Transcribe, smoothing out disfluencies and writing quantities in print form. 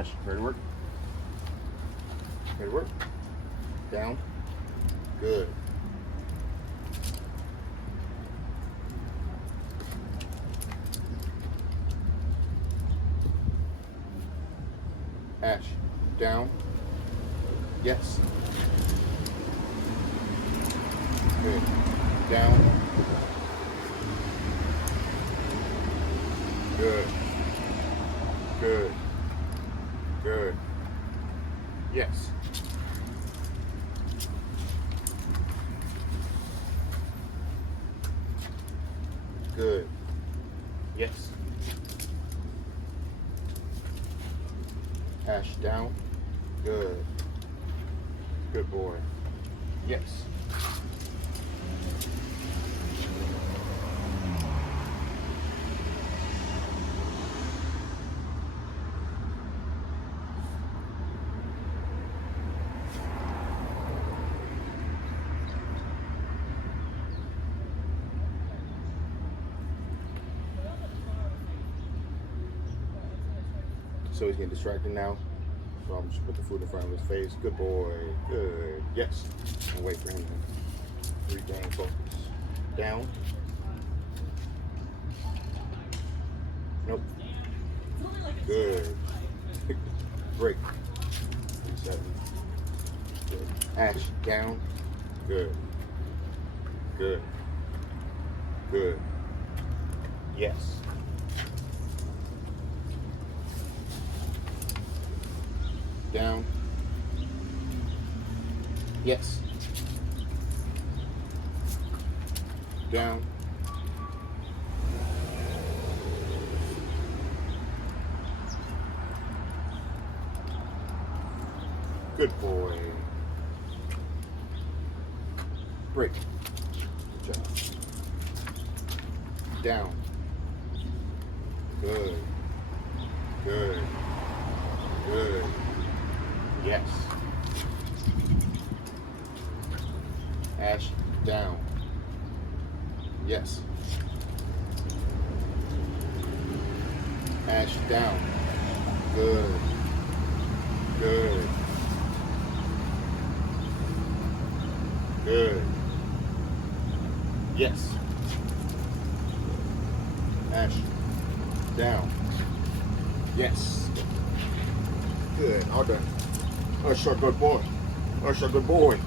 Ash, ready to work? Ready to work? Down. Good. Ash, down. Yes. Good. Down. Good. Good. Good. Yes. Good. Yes. Ash down. Good. Good boy. Yes. So he's getting distracted now. So I'm just put the food in front of his face. Good boy. Good. Yes. And wait for him to regain focus. Down. Nope. Good. Break. Reset. Good. Ash. Down. Good. Good. Good. Yes. Down. Yes. Down. Good boy. Break. Good job. Down. Good. Good. Good. Yes. Ash down. Yes. Ash down. Good. Good. Good. Yes. Ash down. Yes. Good. All done. Usher, good boy. Usher, good boy.